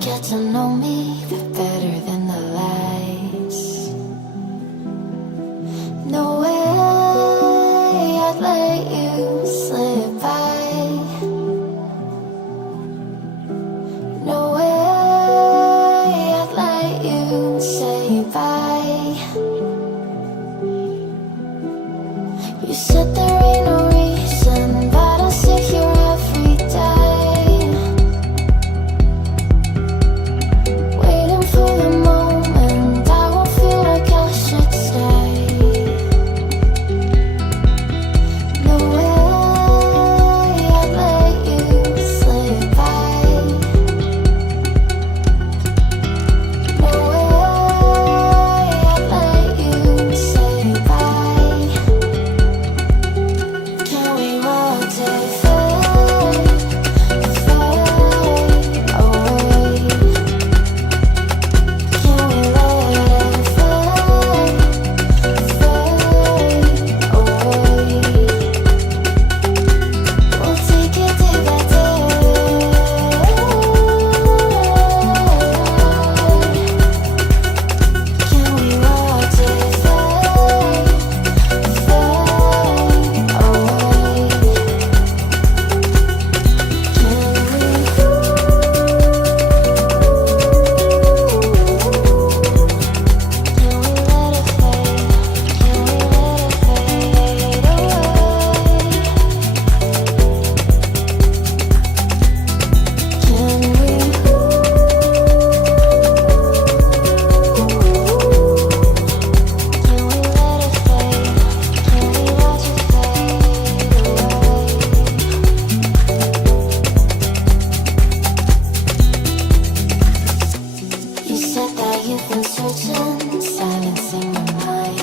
get to know me better than the lies. No way I'd let you slip by. No way I'd let you say bye. You said there ain't no reason, but I'll sit here every day, waiting for the moment I won't feel like I should stay. No way I'd let you slip by. No way I'd let you say bye. Can we watch it fade, fade away? Can we let it fade, fade away? We'll take it day by day. Can we watch it fade, fade away? You said that you've been searching, silencing your mind,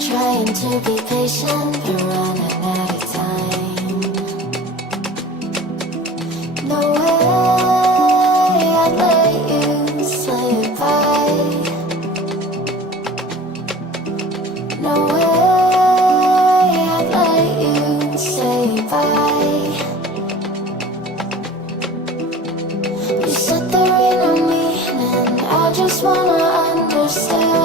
trying to be patient, but running out of time. No way I'd let you slip by. No way I'd let you say bye. You said there ain't no meaning, I just wanna understand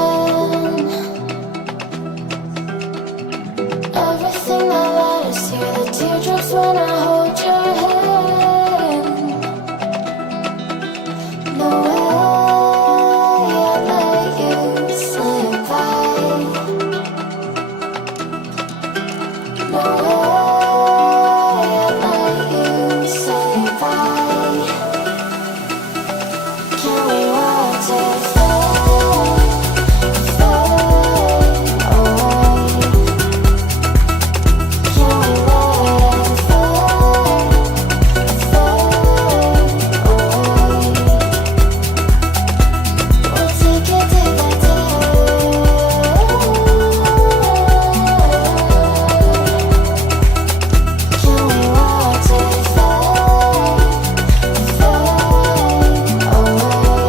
everything that led us here, the teardrops when I hold your hand. No way I'd let you slip by. No way I'd let you say bye. Can we watch it fade, fade away? Can we let it fade, fade away? We'll take it day by day. Can we watch it fade, fade away?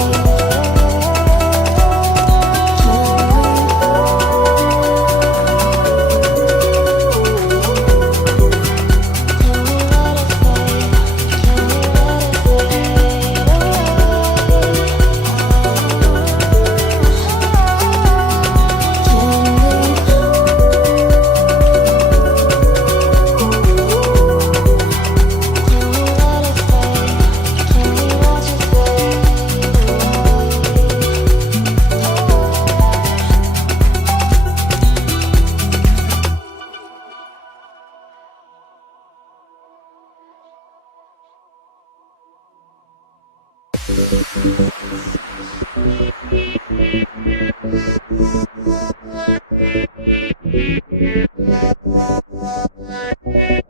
Can we